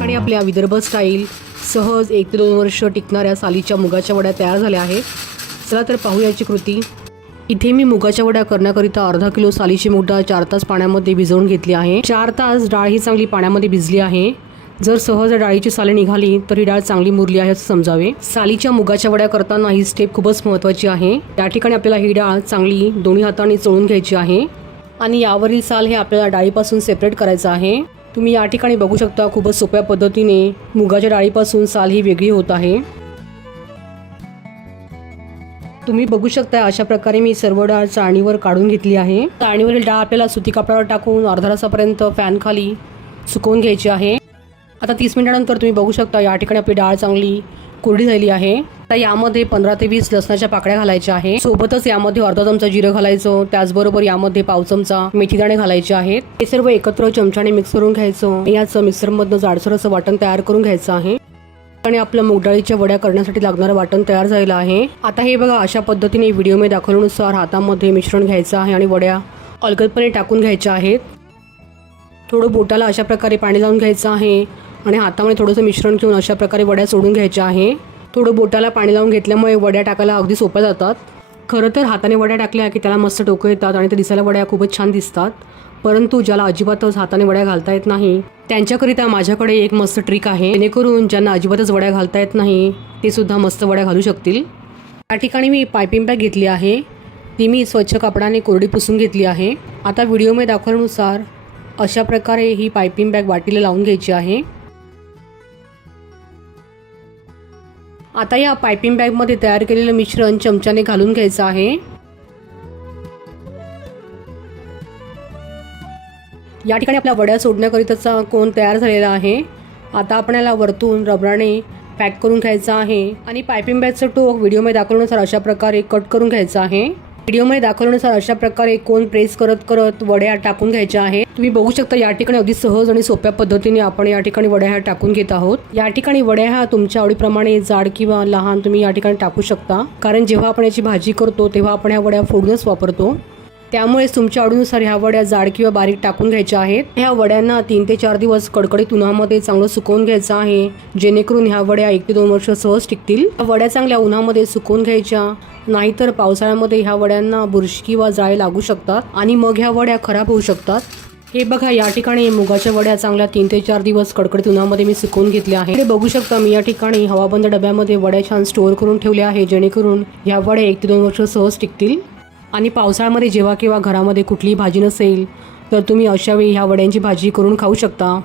ठिकाणी आपल्या विदर्भ स्टाईल सहज एक ते दोन वर्ष टिकणाऱ्या सालीच्या मुगाच्या वड्या तयार झाल्या आहेत. चला तर पाहूयाची कृती. इथे मी मुगाच्या वड्या करण्याकरिता अर्धा किलो सालीची मूग डाळ चार तास पाण्यामध्ये भिजवून घेतली आहे. चार तास डाळ ही चांगली पाण्यामध्ये भिजली आहे. जर सहज डाळीची साले निघाली तर ही डाळ चांगली मुरली आहे असं समजावे. सालीच्या मुगाच्या वड्या करताना ही स्टेप खूपच महत्त्वाची आहे. त्या ठिकाणी आपल्याला ही डाळ चांगली दोन्ही हाताने चोळून घ्यायची आहे. आणि यावरील साल हे आपल्याला डाळीपासून सेपरेट करायचं आहे. तुम्ही या ठिकाणी बघू शकता खूपच सोप्या पद्धतीने मुगाच्या डाळीपासून साल ही वेगळी होत आहे. तुम्ही बघू शकता अशा प्रकारे मी सर्व डाळ चाळणीवर काढून घेतली आहे. चाळणीवरील डाळ आपल्याला सुती कापडावर टाकून अर्धा तासापर्यंत फॅनखाली सुकवून घ्यायची आहे. आता तीस मिनिटानंतर तुम्ही बघू शकता या ठिकाणी आपली डाळ चांगली कोरडी झाली आहे. आता यामध्ये पंधरा ते वीस लसणाच्या पाकळ्या घालायच्या आहे सोबतच यामध्ये अर्धा चमचा जिरं घालायचं त्याचबरोबर यामध्ये पाव चमचा मेथीदाणे घालायचे आहेत. हे सर्व एकत्र चमच्याने मिक्स करून घ्यायचं. याचं मिक्सरमधनं जाडसर असं वाटण तयार करून घ्यायचं आहे. आणि आपलं मुगडाळीच्या वड्या करण्यासाठी लागणारं वाटण तयार झालेलं आहे. आता हे बघा अशा पद्धतीने व्हिडिओमध्ये दाखवल्यानुसार हातामध्ये मिश्रण घ्यायचं आहे आणि वड्या अलगदपणे टाकून घ्यायच्या आहेत. थोडं बोटाला अशा प्रकारे पाणी लावून घ्यायचं आहे आणि हातामध्ये थोडंसं मिश्रण घेऊन अशा प्रकारे वड्या सोडून घ्यायच्या आहे. थोडं बोटाला पाणी लावून घेतल्यामुळे वड्या टाकायला अगदी सोप्या जातात. खरं तर हाताने वड्या टाकल्या की त्याला मस्त टोकं येतात आणि ते दिसायला वड्या खूपच छान दिसतात. परंतु ज्याला अजिबातच हाताने वड्या घालता येत नाही त्यांच्याकरिता माझ्याकडे एक मस्त ट्रिक आहे. जेणेकरून ज्यांना अजिबातच वड्या घालता येत नाही ते सुद्धा मस्त वड्या घालू शकतील. त्या ठिकाणी मी पायपिंग बॅग घेतली आहे. ती मी स्वच्छ कापडाने कोरडी पुसून घेतली आहे. आता व्हिडिओमध्ये दाखवल्यानुसार अशा प्रकारे ही पायपिंग बॅग वाटीला लावून घ्यायची आहे. आता या पायपिंग बॅगमध्ये तयार केलेलं मिश्रण चमच्याने घालून घ्यायचं आहे. या ठिकाणी आपल्या वड्या सोडण्याकरिताचा कोण तयार झालेला आहे. आता आपल्याला वरतून रबराने पॅक करून घ्यायचं आहे. आणि पायपिंग बॅगचं टोक व्हिडिओमध्ये दाखवल्यानुसार अशा प्रकारे कट करून घ्यायचं आहे. व्हिडिओमध्ये दाखवल्यानुसार अशा प्रकारे कोण प्रेस करत करत वड्या टाकून घ्यायच्या आहे तुम्ही बघू शकता या ठिकाणी अगदी सहज आणि सोप्या पद्धतीने आपण या ठिकाणी वड्या ह्या टाकून घेत आहोत. या ठिकाणी वड्या ह्या तुमच्या आवडीप्रमाणे जाड किंवा लहान तुम्ही या ठिकाणी टाकू शकता. कारण जेव्हा आपण याची भाजी करतो तेव्हा आपण ह्या वड्या फोडूनच वापरतो. त्यामुळे तुमच्या आवडीनुसार ह्या वड्या जाड किंवा बारीक टाकून घ्यायच्या आहेत. ह्या वड्यांना तीन ते चार दिवस कडकडीत उन्हामध्ये चांगलं सुकवून घ्यायचं आहे. जेणेकरून ह्या वड्या एक ते दोन वर्ष सहज टिकतील. वड्या चांगल्या उन्हामध्ये सुकवून घ्यायच्या. नाहीतर पावसाळ्यामध्ये ह्या वड्यांना बुरशी किंवा जाळे लागू शकतात आणि मग ह्या वड्या खराब होऊ शकतात. हे बघा या ठिकाणी मुगाच्या वड्या चांगल्या तीन ते चार दिवस कडकडीत उन्हामध्ये मी सुकवून घेतल्या आहे हे बघू शकता मी या ठिकाणी हवाबंद डब्यामध्ये वड्या छान स्टोअर करून ठेवल्या आहे जेणेकरून ह्या वड्या एक ते दोन वर्ष सहज टिकतील. आणि पावसाळ्यामध्ये जेव्हा केव्हा घरामध्ये कुठलीही भाजी नसेल तर तुम्ही अशावेळी ह्या वड्यांची भाजी करून खाऊ शकता.